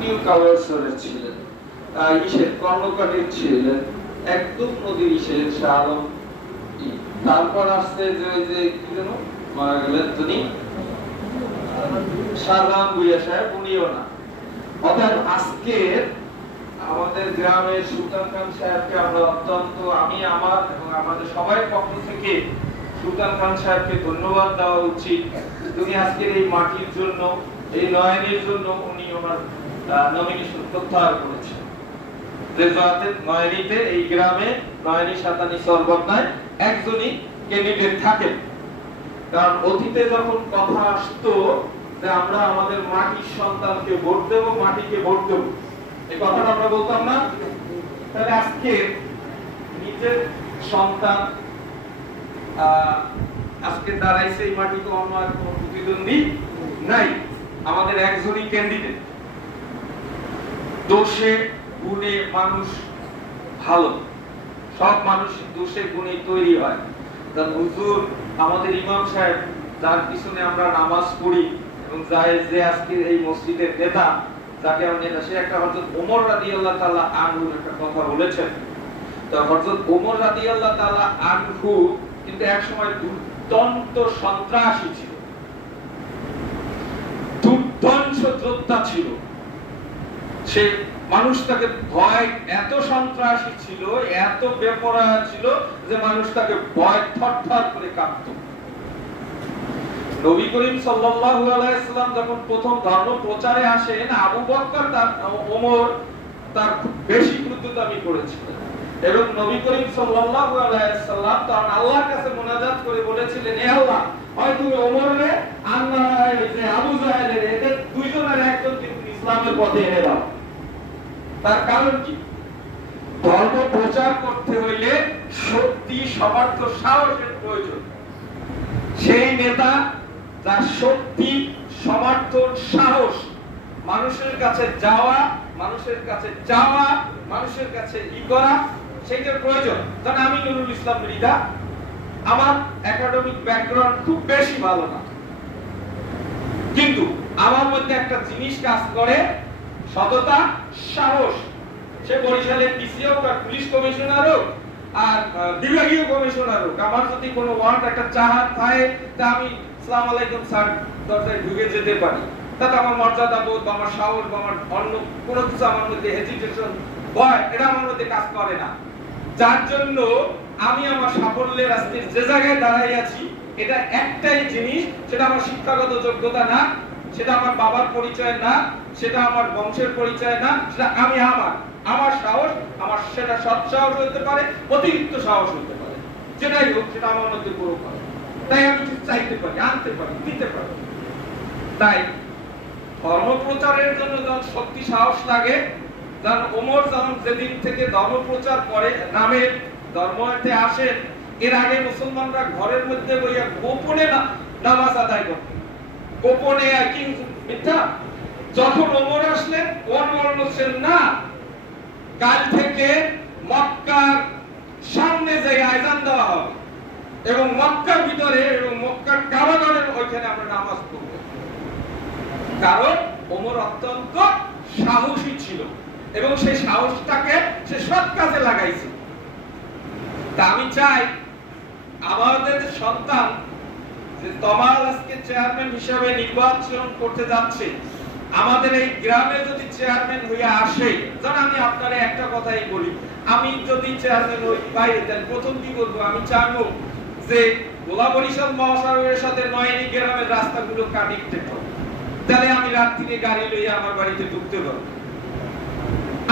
উনিও কাওয়ারসরের ছিলেন, ইসের কর্ণকাটির ছিলেন, একদম নদীর ইসের শাহ আলম। তারপর আসছে যে ওই যে কি যেন মারা গেলেন তিনি শাহজাহান ভুইয়া সাহেব, উনিও না। অর্থাৎ আজকে আমাদের গ্রামের সুলতান খান সাহেবকে আমরা অত্যন্ত, আমি আমার এবং আমাদের সবাই পক্ষ থেকে সুলতান খান সাহেবকে ধন্যবাদ দেওয়া উচিত। তিনি আজকের এই মাটির জন্য, এই নয়নের জন্য উনি ওনার নমিনেশন প্রত্যাহার করেছেন। নয়নীতে এই গ্রামে নয়নী সাতানি সর্বদাই একজনই ক্যান্ডিডেট থাকেন। কারণ অতীতে যখন কথা আসতো যে আমরা আমাদের মাটির সন্তানকে ভোট দেব, মাটিকে ভোট দেব, এই কথাটা আমরা বলতাম না। তাহলে আজকে নিজের সন্তান আজকে দাঁড়াইছে এই মাটিতে, অন্য আর কোনো প্রতিদ্বন্দ্বী নাই, আমাদের একজনই ক্যান্ডিডেট। দোষে গুণে মানুষ ভালো, সব মানুষ দোষে গুণে তৈরি হয়। কারণ হুজুর আমাদের ইমাম সাহেব, যার পিছনে আমরা নামাজ পড়ি এবং যে আজকে এই মসজিদের নেতা, যাকে আমরা নেতা, সে একটা হযরত ওমর রাদিয়াল্লাহু তাআলা আনহুর একটা কথা বলেছেন। তো হযরত ওমর রাদিয়াল্লাহু তাআলা আনহু কিন্তু এক সময় দুর্দান্ত সন্ত্রাসী ছিল, দুর্ধর্ষ যোদ্ধা ছিল। সে মানুষ তাকে ভয়, এত সন্ত্রাসী ছিল, এত বেপরোয়া ছিল যে মানুষ তাকে ভয় থরথর করে কাঁপত। নবী করিম সাল্লাল্লাহু আলাইহি ওয়াসাল্লাম যখন প্রথম ধর্ম প্রচারে আসেন, আবু বকর ওমর তার খুব বেশি বিরুদ্ধতামি করেছিলেন এবং নবী করিম সাল্লাল্লাহু আলাইহি ওয়াসাল্লাম তখন আল্লাহর কাছে মুনাজাত করে বলেছিলেন, হে আল্লাহ, হয় তুমি ওমরের আর না যে আবু জাহেলের, এদের দুইজনের একজন কিন্তু ইসলামের পথে এনে দাও। তার কারণ কি? ধর্ম প্রচার করতে হইলে শক্তি, সমর্থ, সাহসের প্রয়োজন। সেই নেতা যার শক্তি, সমর্থন, সাহস, মানুষের কাছে যাওয়া, মানুষের কাছে যাওয়া, মানুষের কাছে ই করা, সেইটার প্রয়োজন। কারণ আমি নুরুল ইসলাম মৃধা, আমার একাডেমিক ব্যাকগ্রাউন্ড খুব বেশি ভালো না, কিন্তু আমার মধ্যে একটা জিনিস কাজ করে, সততা, সাহস। সে বরিশালের ডিসি হোক আর পুলিশ কমিশনার হোক আর বিভাগীয় কমিশনার হোক, আমার যদি কোনো ওয়ার্ড একটা চাহাত থাকে তা আমি আসসালামু আলাইকুম স্যার দরজায় ঢুকে যেতে পারি, তাতে আমার মর্যাদা বোধ বা আমার সাহস বা আমার অন্য কোনো কিছু আমার মধ্যে হেজিটেশন, ভয়, এটা আমার মধ্যে কাজ করে না। যার জন্য আমি আমার সাফল্যের আজকে যে জায়গায় দাঁড়াই আছি, এটা একটাই জিনিস, সেটা আমার শিক্ষাগত যোগ্যতা না, সেটা আমার বাবার পরিচয় না, সেটা আমার বংশের পরিচয় না, সেটা আমি আমার সাহস, আমার সেটা সৎ সাহস হতে পারে, অতিরিক্ত সাহস হতে পারে, যেটাই হোক সেটা আমার মধ্যে পুরো করে। তাই আমি কিছু চাইতে পারি, আনতে পারি, দিতে পারি। তাই ধর্ম প্রচারের জন্য যখন শক্তি, সাহস লাগে, যখন ওমর যখন যেদিন থেকে ধর্ম প্রচার করে, নামে ধর্মতে আসেন, এর আগে মুসলমানরা ঘরের মধ্যে বইয়া গোপনে নামাজ আদায় করতেন, গোপনে, কি মিথ্যা। যখন ওমর আসলেন, ওমর বলছেন না, কাল থেকে মক্কার সামনে যে আযান দেওয়া হবে এবং মক্কার ভিতরে এবং মক্কার কাবাগরের ওইখানে আমরা নামাজ পড়ব। কারণ ওমর অত্যন্ত সাহসী ছিল এবং সেই সাহসটাকে সে সৎ কাজে লাগাইছে। তা আমি চাই আমাদের সন্তান যে তমাল আজকে চেয়ারম্যান হিসেবে নির্বাচন করতে যাচ্ছে, আমাদের এই গ্রামে যদি চেয়ারম্যান হয়ে আসে, যেন আমি আপনারে একটা কথাই বলি, আমি যদি চেয়ারম্যান হই বাইরে, তাহলে প্রথম কি করব, আমি চাইবো যে গোলা বরিশাল মহাসড়কের সাথে নয়নী গ্রামের রাস্তাগুলো কানেক্টেড হোক, তাহলে আমি রাত থেকে গাড়ি লইয়া আমার বাড়িতে ঢুকতে পারবো।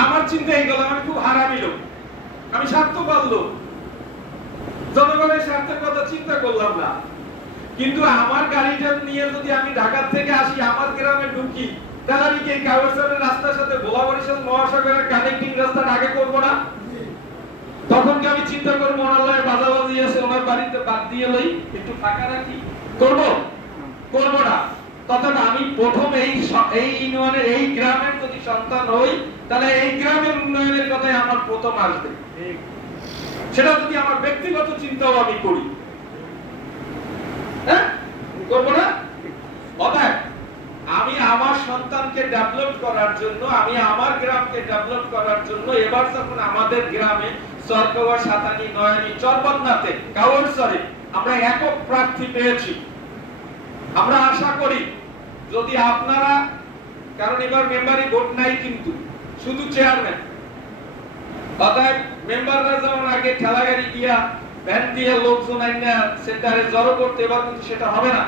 আমার চিন্তা এই গেল, আমি খুব হারামি লোক, আমি স্বার্থপর লোক, জনগণের স্বার্থের কথা চিন্তা করলাম না। কিন্তু আমার গাড়িটা নিয়ে যদি আমি ঢাকা থেকে আসি, আমার গ্রামে ঢুকি, তাহলে আমি কি কাউসারের রাস্তার সাথে ভোলা বরিশাল মহাসাগরের কানেক্টিং রাস্তাটা আগে করব না? তখন কি আমি চিন্তা করবো ওনার বাজাবাজি আছে, ওনার বাড়িতে বাদ দিয়ে লই, একটু ফাঁকা রাখি, করব? করব না। তখন আমি প্রথম এই ইউনিয়নের, এই গ্রামের যদি সন্তান হই, তাহলে এই গ্রামের উন্নয়নের কথাই আমার প্রথম আসবে। সেটা যদি আমার ব্যক্তিগত চিন্তাও আমি করি, হ্যাঁ, করবো না? অতএব আমি আমার সন্তানকে ডেভেলপ করার জন্য, আমি আমার গ্রামকে ডেভেলপ করার জন্য এবার যখন আমাদের গ্রামে সরকার সাতানি নয়ানি চরবদনাতে কাউরসরে আমরা একক প্রার্থী পেয়েছি। আমরা আশা করি যদি আপনারা, কারণ এবার মেম্বারি ভোট নাই কিন্তু শুধু চেয়ারম্যান, অতএব মেম্বাররা যেমন আগে ঠেলাগাড়ি দিয়া ভ্যান দিয়ে লোকজন আইনা সেন্টারে জড়ো করতে, এবার কিন্তু সেটা হবে না।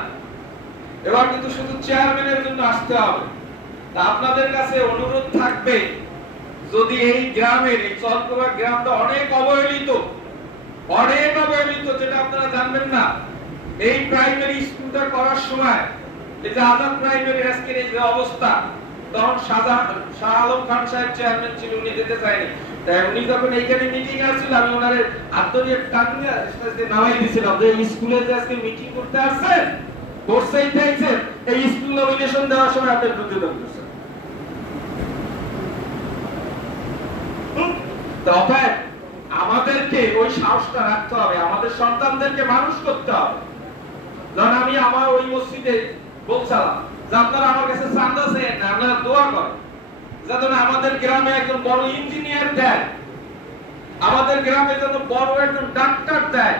এবার কিন্তু শুধু চেয়ারম্যানের জন্য আসতে হবে। তা আপনাদের কাছে অনুরোধ থাকবে, যদি এই গ্রামের এই চরকোবা গ্রামটা অনেক অবহেলিত, যেটা আপনারা জানবেন না। এই প্রাইমারি স্কুলটা করার সময় এই যে আজাদ প্রাইমারি আজকের এই যে অবস্থা, তখন শাহ আলম খান সাহেব চেয়ারম্যান ছিল, উনি যেতে চাইনি। তাই উনি যখন এইখানে মিটিং আসছিল, আমি ওনারে আত্মীয় টাকা নামাই দিয়েছিলাম যে স্কুলে যে আজকে মিটিং করতে আসছেন, বসেই থাকছেন, এই স্কুল নমিনেশন দেওয়ার সময় আপনি প্রতিরোধ করছেন। তবে আমাদেরকে ওই সাহসটা রাখতে হবে, আমাদের সন্তানদেরকে মানুষ করতে হবে। যেমন আমি আমার ওই মসজিদে বলছিলাম যে আপনারা আমার কাছে চাঁদা চেয়েন না, আপনারা দোয়া করেন যাতে আমাদের গ্রামে একজন বড় ইঞ্জিনিয়ার দেয়, আমাদের গ্রামে যেন বড় একজন ডাক্তার দেয়।